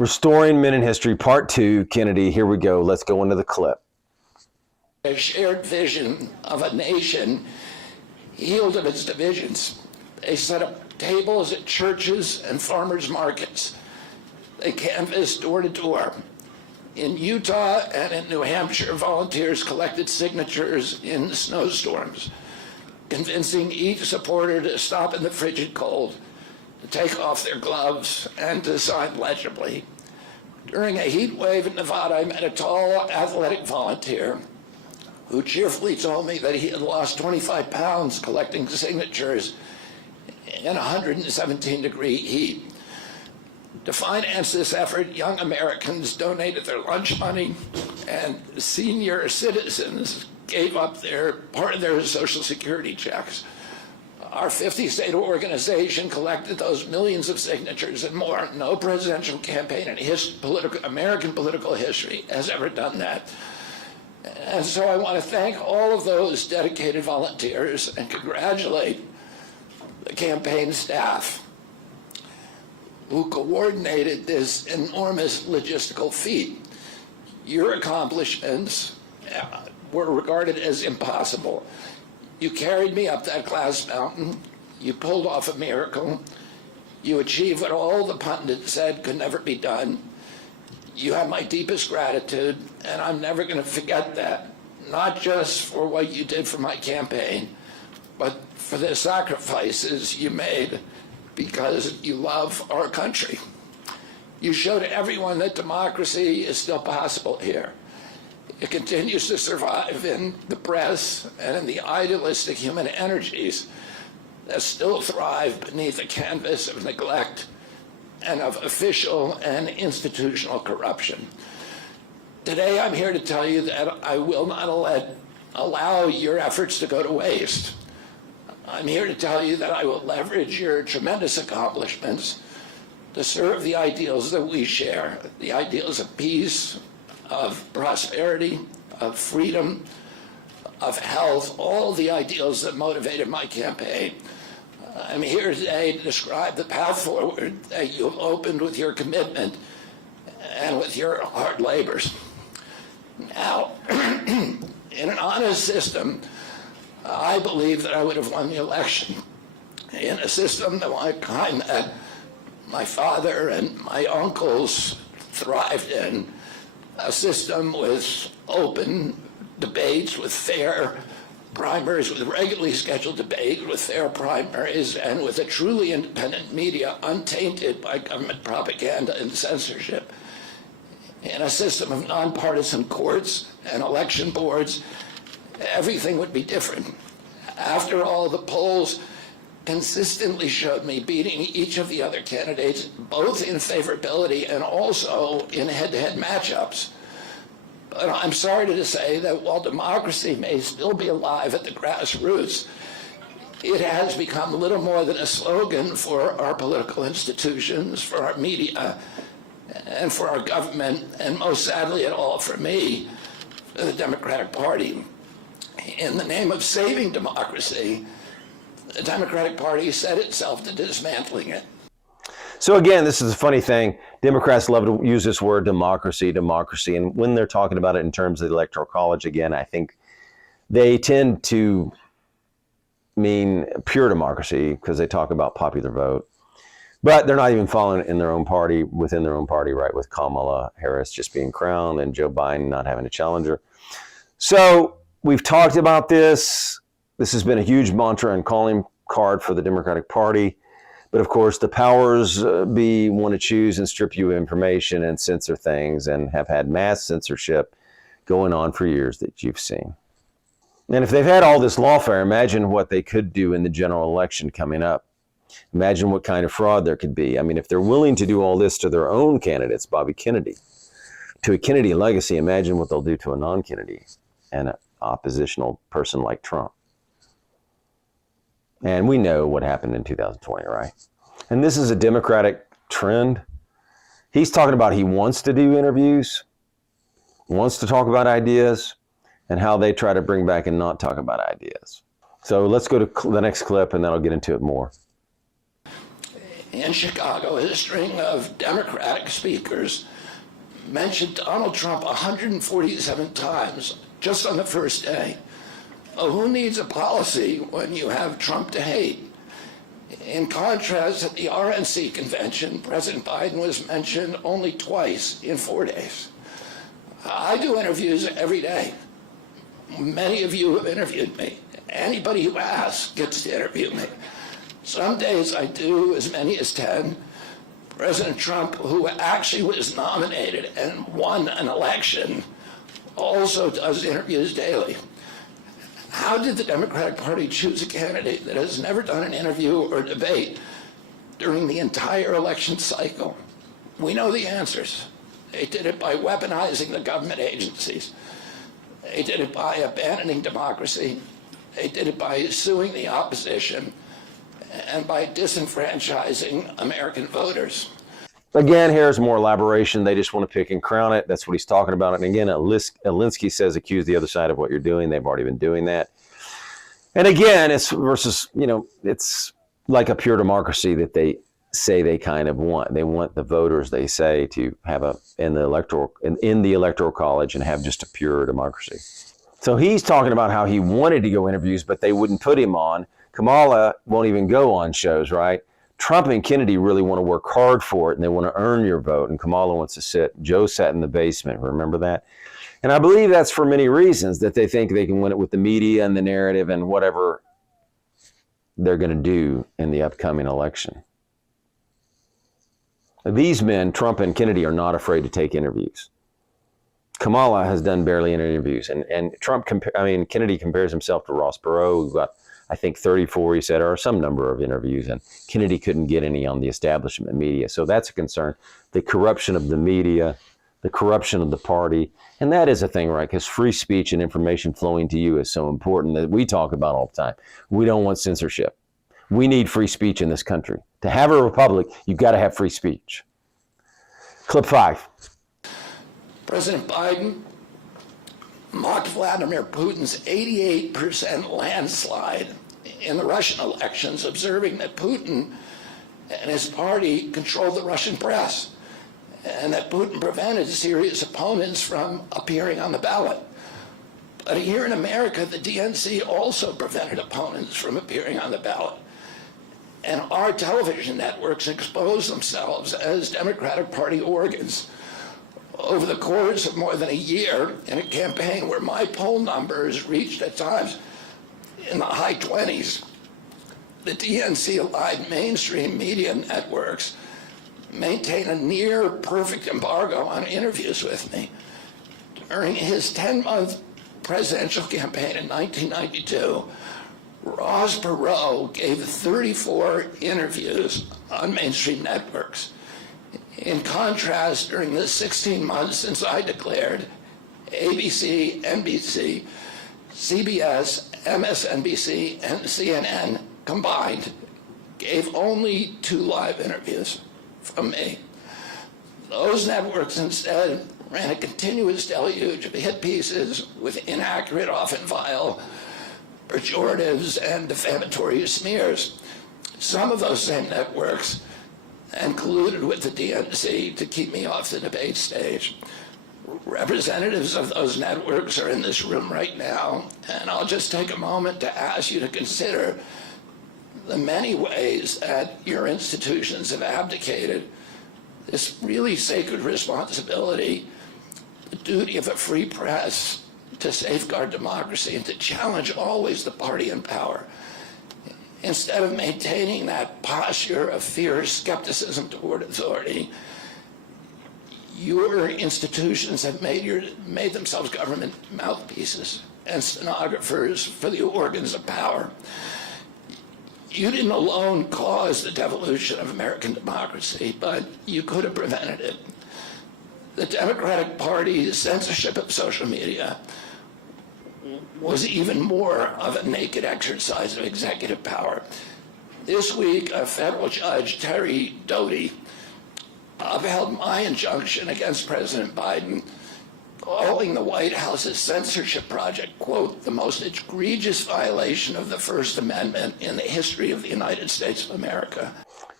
Restoring Men in History, Part 2. Kennedy, here we go. Let's go into the clip. A shared vision of a nation healed of its divisions. They set up tables at churches and farmers' markets. They canvassed door to door. In Utah and in New Hampshire, volunteers collected signatures in snowstorms, convincing each supporter to stop in the frigid cold, to take off their gloves, and to sign legibly. During a heat wave in Nevada, I met a tall, athletic volunteer who cheerfully told me that he had lost 25 pounds collecting signatures in 117-degree heat. To finance this effort, young Americans donated their lunch money, and senior citizens gave up part of their Social Security checks. Our 50-state organization collected those millions of signatures and more. No presidential campaign in American political history has ever done that. And so I want to thank all of those dedicated volunteers and congratulate the campaign staff who coordinated this enormous logistical feat. Your accomplishments were regarded as impossible. You carried me up that glass mountain. You pulled off a miracle. You achieved what all the pundits said could never be done. You have my deepest gratitude, and I'm never going to forget that, not just for what you did for my campaign, but for the sacrifices you made because you love our country. You showed everyone that democracy is still possible here. It continues to survive in the press and in the idealistic human energies that still thrive beneath the canvas of neglect and of official and institutional corruption. Today, I'm here to tell you that I will not allow your efforts to go to waste. I'm here to tell you that I will leverage your tremendous accomplishments to serve the ideals that we share, the ideals of peace, of prosperity, of freedom, of health, all the ideals that motivated my campaign. I'm here today to describe the path forward that you've opened with your commitment and with your hard labors. Now, in an honest system, I believe that I would have won the election. In a system the kind that my father and my uncles thrived in, a system with open debates, with fair primaries, with regularly scheduled debates, with fair primaries, and with a truly independent media untainted by government propaganda and censorship. In a system of nonpartisan courts and election boards, everything would be different. After all, the polls consistently showed me beating each of the other candidates, both in favorability and also in head-to-head matchups. But I'm sorry to say that while democracy may still be alive at the grassroots, it has become little more than a slogan for our political institutions, for our media, and for our government, and most sadly at all for me, for the Democratic Party. In the name of saving democracy, the Democratic Party set itself to dismantling it. So again, this is a funny thing. Democrats love to use this word democracy. And when they're talking about it in terms of the Electoral College, again, I think they tend to mean pure democracy because they talk about popular vote. But they're not even following it in their own party, within their own party, right, with Kamala Harris just being crowned and Joe Biden not having a challenger. So we've talked about this. This has been a huge mantra and calling card for the Democratic Party. But of course, the powers be want to choose and strip you of information and censor things and have had mass censorship going on for years that you've seen. And if they've had all this lawfare, imagine what they could do in the general election coming up. Imagine what kind of fraud there could be. I mean, if they're willing to do all this to their own candidates, Bobby Kennedy, to a Kennedy legacy, imagine what they'll do to a non-Kennedy and an oppositional person like Trump. And we know what happened in 2020, right? And this is a Democratic trend. He's talking about he wants to do interviews, wants to talk about ideas, and how they try to bring back and not talk about ideas. So let's go to the next clip, and then I'll get into it more. in Chicago, a string of Democratic speakers mentioned Donald Trump 147 times just on the first day. Oh, who needs a policy when you have Trump to hate? In contrast, at the RNC convention, President Biden was mentioned only twice in 4 days. I do interviews every day. Many of you have interviewed me. Anybody who asks gets to interview me. Some days I do as many as 10. President Trump, who actually was nominated and won an election, also does interviews daily. How did the Democratic Party choose a candidate that has never done an interview or debate during the entire election cycle? We know the answers. They did it by weaponizing the government agencies. They did it by abandoning democracy. They did it by suing the opposition and by disenfranchising American voters. Again, here's more elaboration. They just want to pick and crown it. That's what he's talking about. And again, Alinsky says accuse the other side of what you're doing. They've already been doing that. And again, it's versus, it's like a pure democracy that they say they kind of want. They want the voters, they say, to have in the electoral college and have just a pure democracy. So he's talking about how he wanted to go interviews, but they wouldn't put him on. Kamala won't even go on shows, right? Trump and Kennedy really want to work hard for it, and they want to earn your vote. And Kamala wants to sit. Joe sat in the basement. Remember that? And I believe that's for many reasons, that they think they can win it with the media and the narrative and whatever they're going to do in the upcoming election. These men, Trump and Kennedy, are not afraid to take interviews. Kamala has done barely any interviews. And Kennedy compares himself to Ross Perot, who got, I think, 34, he said, or some number of interviews, and Kennedy couldn't get any on the establishment media. So that's a concern. The corruption of the media, the corruption of the party, and that is a thing, right? Because free speech and information flowing to you is so important that we talk about all the time. We don't want censorship. We need free speech in this country. To have a republic, you've got to have free speech. Clip 5. President Biden mocked Vladimir Putin's 88% landslide in the Russian elections, observing that Putin and his party controlled the Russian press and that Putin prevented serious opponents from appearing on the ballot. But here in America, the DNC also prevented opponents from appearing on the ballot. And our television networks exposed themselves as Democratic Party organs. Over the course of more than a year, in a campaign where my poll numbers reached at times in the high 20s, the DNC-aligned mainstream media networks maintain a near perfect embargo on interviews with me. During his 10-month presidential campaign in 1992, Ross Perot gave 34 interviews on mainstream networks. In contrast, during the 16 months since I declared, ABC, NBC, CBS, MSNBC, and CNN combined gave only 2 live interviews from me. Those networks instead ran a continuous deluge of hit pieces with inaccurate, often vile, pejoratives and defamatory smears. Some of those same networks and colluded with the DNC to keep me off the debate stage. Representatives of those networks are in this room right now, and I'll just take a moment to ask you to consider the many ways that your institutions have abdicated this really sacred responsibility, the duty of a free press to safeguard democracy and to challenge always the party in power. Instead of maintaining that posture of fierce skepticism toward authority, your institutions have made themselves government mouthpieces and stenographers for the organs of power. You didn't alone cause the devolution of American democracy, but you could have prevented it. The Democratic Party's censorship of social media was even more of a naked exercise of executive power. This week, a federal judge, Terry Doty, upheld my injunction against President Biden, calling the White House's censorship project, quote, the most egregious violation of the First Amendment in the history of the United States of America.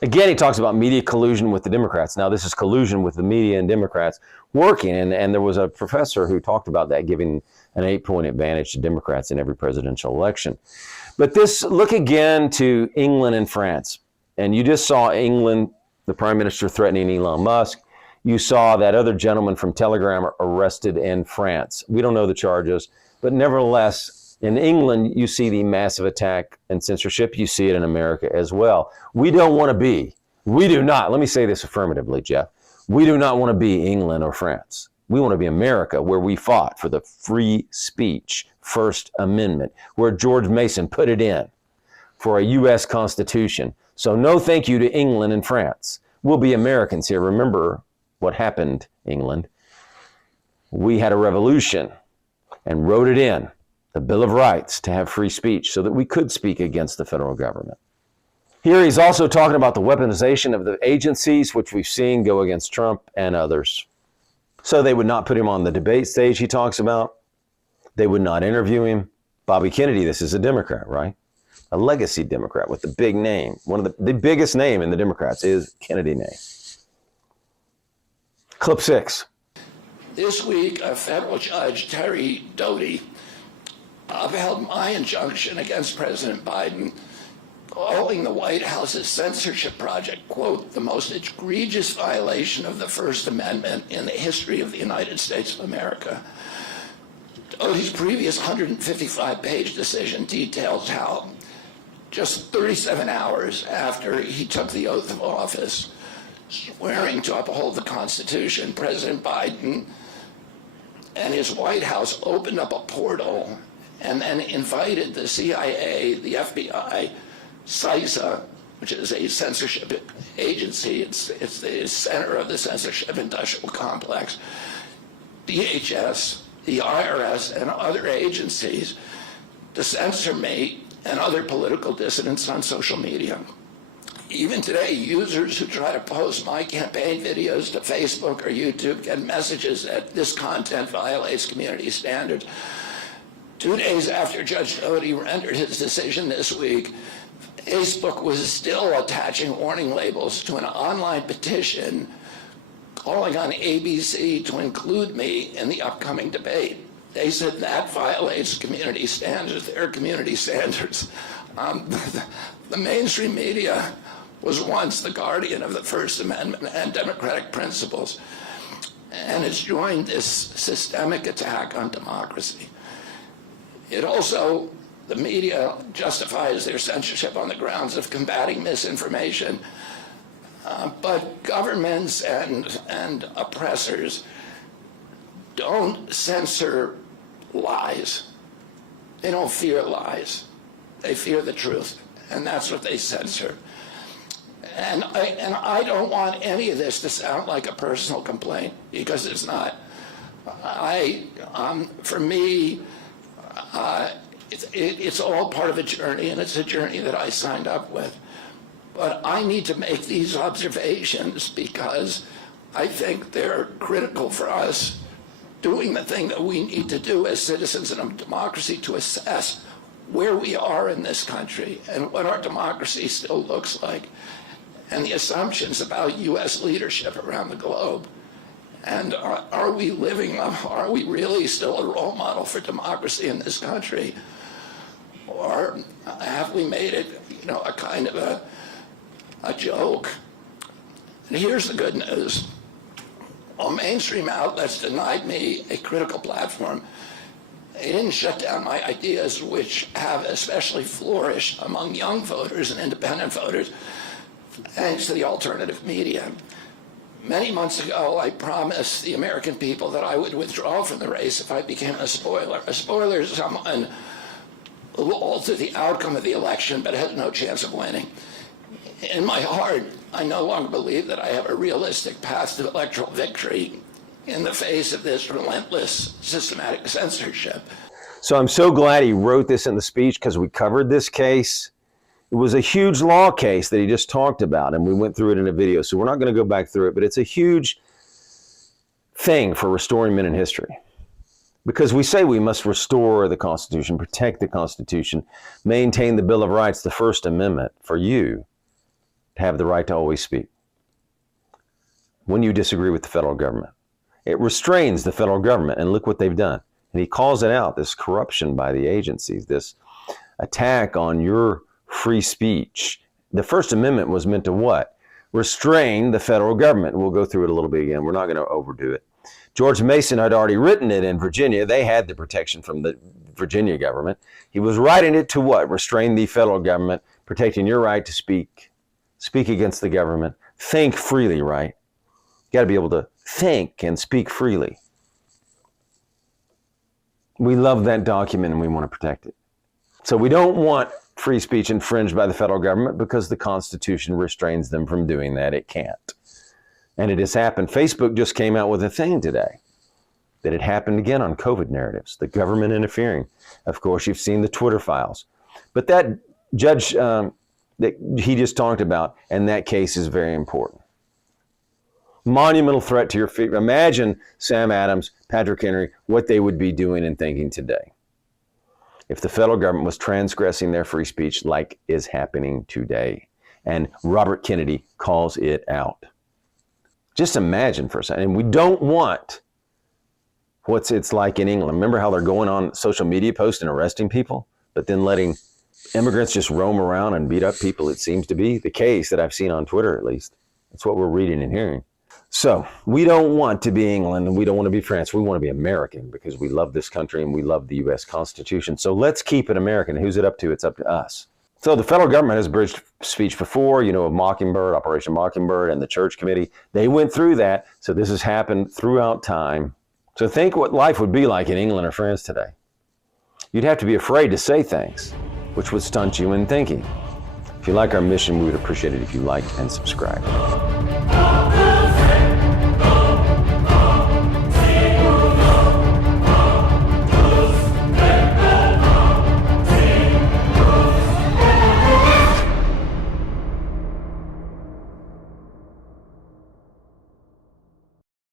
Again, he talks about media collusion with the Democrats. Now, this is collusion with the media and Democrats working. And there was a professor who talked about that, giving an 8-point advantage to Democrats in every presidential election. But this, look again to England and France. And you just saw England, the prime minister threatening Elon Musk. You saw that other gentleman from Telegram arrested in France. We don't know the charges, but nevertheless, in England, you see the massive attack and censorship. You see it in America as well. We don't want to be, we do not, let me say this affirmatively, Jeff. We do not want to be England or France. We want to be America, where we fought for the free speech First Amendment, where George Mason put it in for a U.S. Constitution. So no thank you to England and France. We'll be Americans here. Remember what happened, England. We had a revolution and wrote it in, the Bill of Rights, to have free speech so that we could speak against the federal government. Here he's also talking about the weaponization of the agencies, which we've seen go against Trump and others. So they would not put him on the debate stage he talks about. They would not interview him. Bobby Kennedy, this is a Democrat, right? A legacy Democrat with the big name. One of the biggest name in the Democrats is Kennedy name. Clip 6. This week, a federal judge, Terry Doty, upheld my injunction against President Biden, calling the White House's censorship project, quote, the most egregious violation of the First Amendment in the history of the United States of America. Doty's previous 155-page decision details how just 37 hours after he took the oath of office, swearing to uphold the Constitution, President Biden and his White House opened up a portal and then invited the CIA, the FBI, CISA, which is a censorship agency, it's the center of the censorship industrial complex, DHS, the IRS, and other agencies to censor me and other political dissidents on social media. Even today, users who try to post my campaign videos to Facebook or YouTube get messages that this content violates community standards. 2 days after Judge Doty rendered his decision this week, Facebook was still attaching warning labels to an online petition calling on ABC to include me in the upcoming debate. They said that violates community standards, their community standards. The mainstream media was once the guardian of the First Amendment and democratic principles, and it's joined this systemic attack on democracy. It also, the media justifies their censorship on the grounds of combating misinformation, but governments and oppressors don't censor lies. They don't fear lies. They fear the truth, and that's what they censor. And I don't want any of this to sound like a personal complaint, because it's not. For me, it's all part of a journey, and it's a journey that I signed up with. But I need to make these observations because I think they're critical for us doing the thing that we need to do as citizens in a democracy to assess where we are in this country and what our democracy still looks like, and the assumptions about U.S. leadership around the globe. And are we really still a role model for democracy in this country? Or have we made it, a kind of a joke? And here's the good news. While mainstream outlets denied me a critical platform, they didn't shut down my ideas, which have especially flourished among young voters and independent voters, thanks to the alternative media. Many months ago, I promised the American people that I would withdraw from the race if I became a spoiler. A spoiler is someone who will alter the outcome of the election but has no chance of winning. In my heart, I no longer believe that I have a realistic path to electoral victory in the face of this relentless, systematic censorship. So I'm so glad he wrote this in the speech, because we covered this case. It was a huge law case that he just talked about, and we went through it in a video, so we're not going to go back through it, but it's a huge thing for restoring men in history. Because we say we must restore the Constitution, protect the Constitution, maintain the Bill of Rights, the First Amendment, for you to have the right to always speak when you disagree with the federal government. It restrains the federal government, and look what they've done. And he calls it out, this corruption by the agencies, this attack on your free speech. The First Amendment was meant to what? Restrain the federal government. We'll go through it a little bit again. We're not going to overdo it. George Mason had already written it in Virginia. They had the protection from the Virginia government. He was writing it to what? Restrain the federal government, protecting your right to speak against the government, think freely, right? You got to be able to think and speak freely. We love that document and we want to protect it. So we don't want free speech infringed by the federal government because the Constitution restrains them from doing that. It can't. And it has happened. Facebook just came out with a thing today that it happened again on COVID narratives, the government interfering. Of course, you've seen the Twitter files. But that judge that he just talked about, and that case is very important. Monumental threat to your freedom. Imagine Sam Adams, Patrick Henry, what they would be doing and thinking today if the federal government was transgressing their free speech like is happening today. And Robert Kennedy calls it out. Just imagine for a second. And we don't want it's like in England. Remember how they're going on social media posts and arresting people, but then letting immigrants just roam around and beat up people? It seems to be the case that I've seen on Twitter, at least. That's what we're reading and hearing. So we don't want to be England and we don't want to be France. We want to be American because we love this country and we love the U.S. Constitution. So let's keep it American. Who's it up to? It's up to us. So the federal government has bridged speech before, of Mockingbird, Operation Mockingbird, and the Church Committee. They went through that. So this has happened throughout time. So think what life would be like in England or France today. You'd have to be afraid to say things, which would stunt you in thinking. If you like our mission, we would appreciate it if you liked and subscribed.